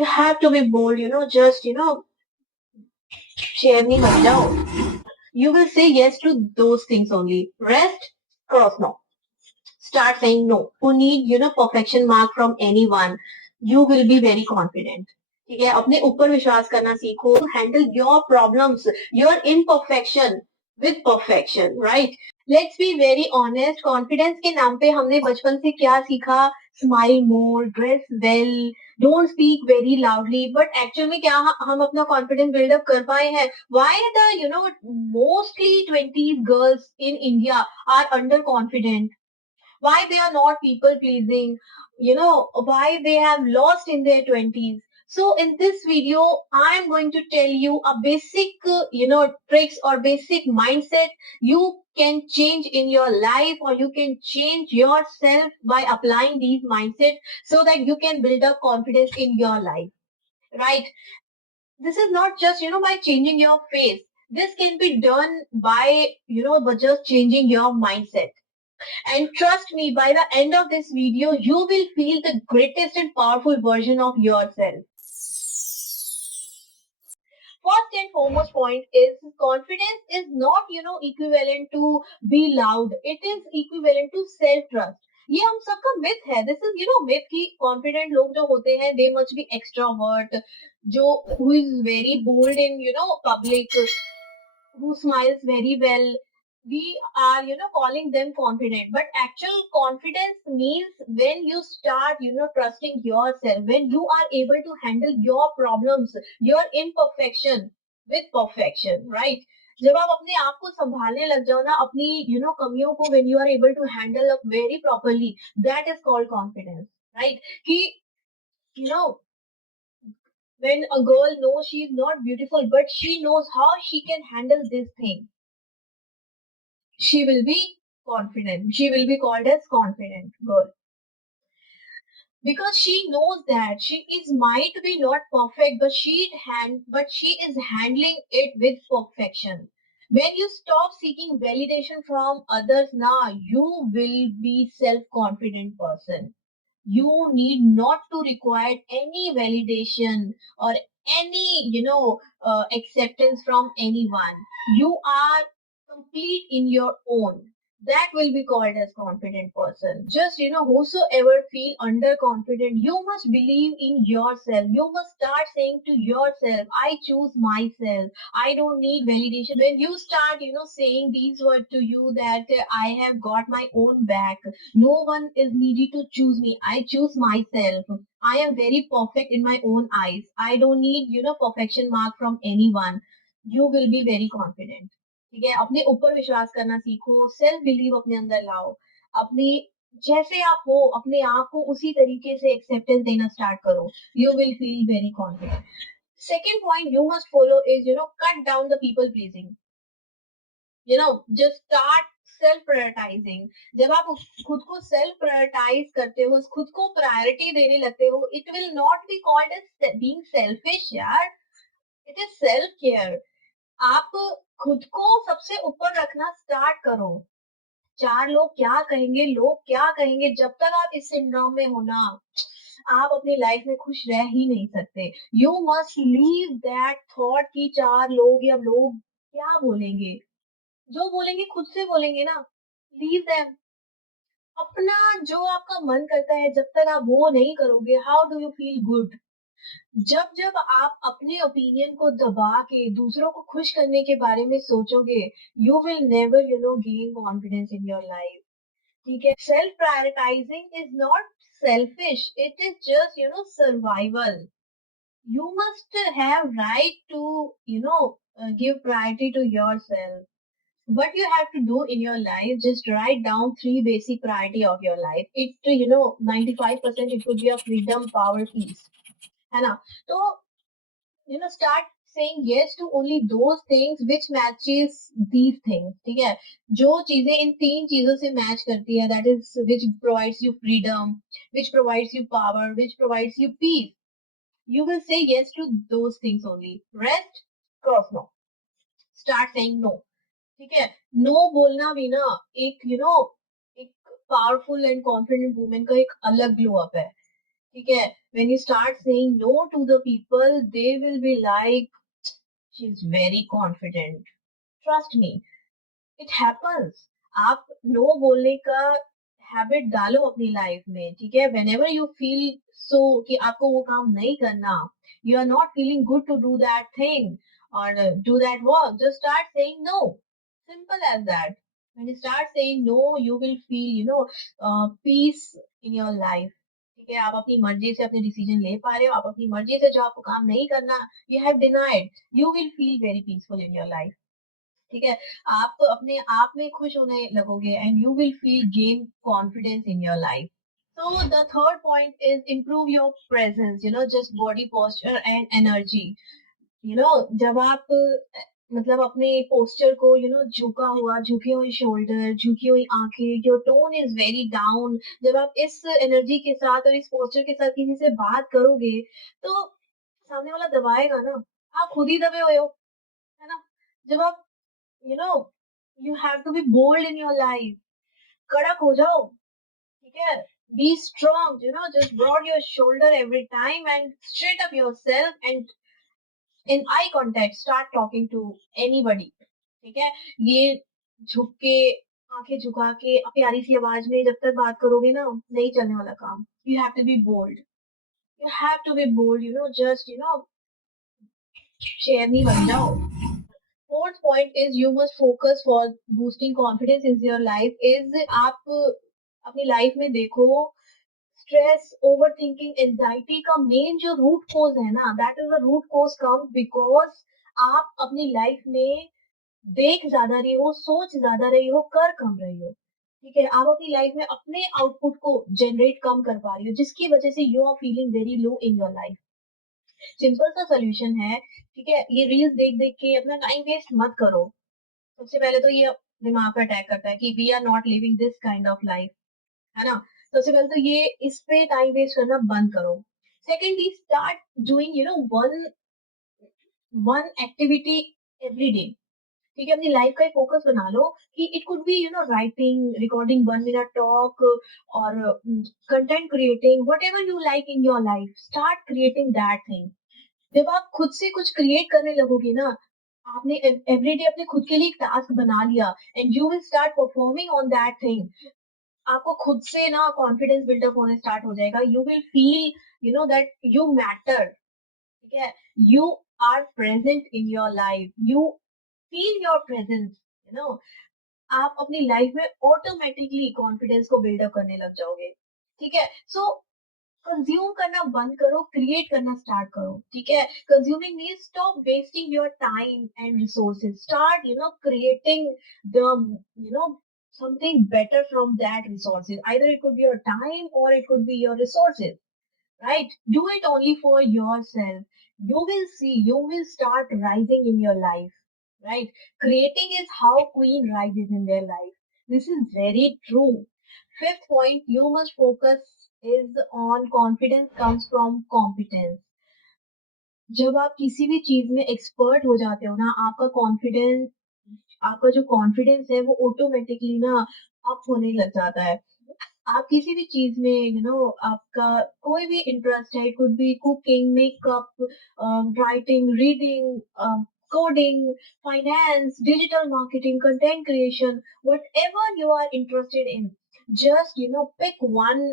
You have to be bold, just, share me मत जाओ. You will say yes to those things only. Rest, cross no. Start saying no. You need, perfection mark from anyone. You will be very confident. ठीक है, अपने ऊपर विश्वास करना सीखो. Handle your problems, your imperfection with perfection, right? Let's be very honest. Confidence के नाम पे हमने बचपन से क्या सीखा? Smile more, dress well, don't speak very loudly. But actually में क्या हम अपना confidence build up कर पाए हैं? Why the mostly 20s girls in India are underconfident? Why they are not people pleasing, why they have lost in their 20s. So in this video, I am going to tell you a basic, tricks or basic mindset you can change in your life, or you can change yourself by applying these mindsets so that you can build up confidence in your life, right? This is not just, by changing your face. This can be done by, by just changing your mindset. And trust me, by the end of this video, you will feel the greatest and powerful version of yourself. First and foremost point is confidence is not, equivalent to be loud. It is equivalent to self-trust. ये हम सबका myth है. This is, myth कि confident लोग जो होते हैं, they must be extrovert, who is very bold in, public, who smiles very well. We are, calling them confident. But actual confidence means when you start, trusting yourself, when you are able to handle your problems, your imperfection with perfection, right? जब आप अपने आप को संभालने लग जाओ ना, अपनी कमियों को, when you are able to handle up very properly, that is called confidence, right? कि when a girl knows she is not beautiful, but she knows how she can handle this thing, she will be confident. She will be called as confident girl. Because she knows that she is might be not perfect, but she is handling it with perfection. When you stop seeking validation from others, now you will be self-confident person. You need not to require any validation or any acceptance from anyone. You are complete in your own. That will be called as confident person. Just whosoever feel underconfident, you must believe in yourself. You must start saying to yourself, I choose myself. I don't need validation. When you start saying these words to you, that I have got my own back, no one is needed to choose me. I choose myself. I am very perfect in my own eyes. I don't need, perfection mark from anyone. You will be very confident. ठीक है, अपने ऊपर विश्वास करना सीखो. Self believe अपने अंदर लाओ. अपनी जैसे आप हो, अपने आप को उसी तरीके से एक्सेप्टेंस देना स्टार्ट करो. You will feel very confident. Second point you must follow is, cut down the people pleasing. Just start self prioritising. जब आप खुद को सेल्फ प्रायोरिटाइज करते हो, खुद को प्रायोरिटी देने लगते हो, it will not be called as being selfish यार. It is self care. आप खुद को सबसे ऊपर रखना स्टार्ट करो. चार लोग क्या कहेंगे, लोग क्या कहेंगे, जब तक आप इस सिंड्रोम में हो ना, आप अपनी लाइफ में खुश रह ही नहीं सकते. You must leave that thought कि चार लोग या लोग क्या बोलेंगे. जो बोलेंगे खुद से बोलेंगे ना. Leave them. अपना जो आपका मन करता है, जब तक आप वो नहीं करोगे, how do you feel good. जब जब आप अपने ओपिनियन को दबा के दूसरों को खुश करने के बारे में सोचोगे, you will never gain confidence in your life. ठीक है. Self prioritising is not selfish. It is just survival. You must have right to give priority to yourself. What you have to do in your life, just write down 3 basic priority of your life. It 95% it could be a freedom, power, peace, है ना. तो start saying yes to only those things which matches these things. ठीक है. जो चीजें इन 3 चीजों से match करती है, that is which provides you freedom, which provides you power, which provides you peace, you will say yes to those things only. Rest, cross no. Start saying no. ठीक है. नो बोलना भी ना एक एक पावरफुल एंड कॉन्फिडेंट वुमेन का एक अलग ग्लो अप है. ठीक है. When you start saying no to the people, they will be like, she's very confident. Trust me, it happens. आप नो बोलने का हैबिट डालो अपनी लाइफ में, ठीक है? whenever you feel so कि आपको वो काम नहीं करना, you are not feeling good to do that thing or do that work, just start saying no. Simple as that. When you start saying no, you will feel, peace in your life. ठीक है, आप अपनी मर्जी से अपने decision ले पा रहे हो, आप अपनी मर्जी से जो आपको काम नहीं करना, you have denied, you will feel very peaceful in your life. ठीक है, आप अपने आप में खुश होने लगोगे and you will feel gain confidence in your life. So the third point is improve your presence, just body posture and energy. जब आप मतलब अपने पोस्चर को झुका हुआ, झुकी हुई शोल्डर, झुकी हुई आंखें, your tone is very down, जब आप इस एनर्जी के साथ और इस पोस्चर के साथ किसी से बात करोगे, तो सामने वाला दबाएगा ना, आप खुद ही दबे हुए हो, है ना? जब आप you know you have to be bold in your life. कड़क हो जाओ, ठीक है? Be strong, just broad your shoulder every time and straight up yourself and in eye contact start talking to anybody. ठीक है? ये झुक के, आंखें झुका के प्यारी सी आवाज में जब तक बात करोगे ना, नहीं चलने वाला काम. You have to be bold. You have to be bold, just शेरनी बन जाओ. Fourth point is you must focus for boosting confidence in your life is आप अपनी लाइफ में देखो, स्ट्रेस, ओवर थिंकिंग, एंजाइटी का मेन जो रूट कोज है ना, that is the root cause कम बिकॉज आप अपनी लाइफ में देख ज्यादा रही हो, सोच ज्यादा रही हो, कर कम रही हो. ठीक है, आप अपनी लाइफ में अपने आउटपुट को जनरेट कम कर पा रही हो, जिसकी वजह से you are feeling very low in your life. Simple सा सोल्यूशन है, ठीक है? ये रील्स देख देख के अपना टाइम वेस्ट मत करो. सबसे पहले तो ये दिमाग पे अटैक करता है कि we are not living this kind of life, है ना? सबसे पहले तो ये इस पे टाइम वेस्ट करना बंद करो. Secondly start doing one one activity every day. ठीक है, अपनी लाइफ का एक फोकस बना लो कि it could be writing, recording 1 minute talk और content creating, whatever you like in your life, start creating that thing. जब आप खुद से कुछ क्रिएट करने लगोगे ना, आपने एवरीडे अपने खुद के लिए एक टास्क बना लिया and you will start performing on that thing, आपको खुद से ना कॉन्फिडेंस बिल्डअप होने स्टार्ट हो जाएगा. You will feel that you matter. ठीक है, you are present in your life, you feel your presence. You know आप अपनी लाइफ में ऑटोमेटिकली कॉन्फिडेंस को बिल्डअप करने लग जाओगे. ठीक है, सो कंज्यूम करना बंद करो, क्रिएट करना स्टार्ट करो. ठीक है, consuming means stop wasting your time and resources, start creating the something better from that resources. Either it could be your time or it could be your resources, right? Do it only for yourself. You will see, you will start rising in your life, right? Creating is how queen rises in their life. This is very true. Fifth point you must focus is on confidence comes from competence. जब आप किसी भी चीज में expert हो जाते हो ना, आपका जो कॉन्फिडेंस है वो ऑटोमेटिकली ना अप होने लग जाता है. आप किसी भी चीज में आपका कोई भी इंटरेस्ट है, could be cooking, makeup, writing, reading, coding, finance, digital marketing, content creation, whatever you are interested in, just pick one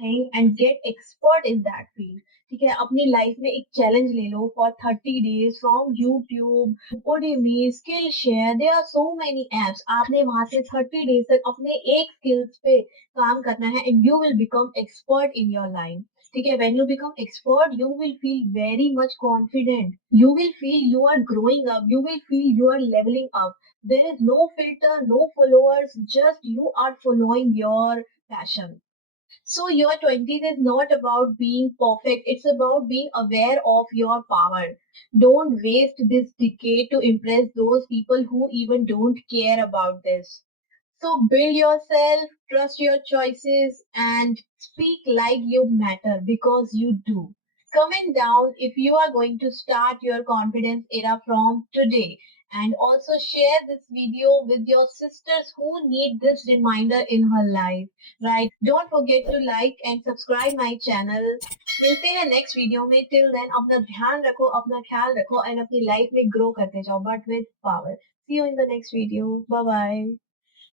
thing and get expert in that field. ठीक है, अपनी लाइफ में एक चैलेंज ले लो for 30 days from YouTube, Udemy, Skillshare, there are so many apps. आपने वहां से 30 days तक अपने एक स्किल्स पे काम करना है and you will become expert in your life. ठीक है, when you become expert you will feel very much confident, you will feel you are growing up, you will feel you are levelling up. There is no filter, no followers, just you are following your passion. So your 20s is not about being perfect, it's about being aware of your power. Don't waste this decade to impress those people who even don't care about this. So build yourself, trust your choices, and speak like you matter because you do. Comment down if you are going to start your confidence era from today. and also share this video with your sisters who need this reminder in her life, right? Don't forget to like and subscribe my channel. मिलते हैं next video में. Till then अपना ध्यान रखो, अपना ख्याल रखो and अपनी लाइफ में ग्रो करते जाओ, but with power. See you in the next video. Bye bye.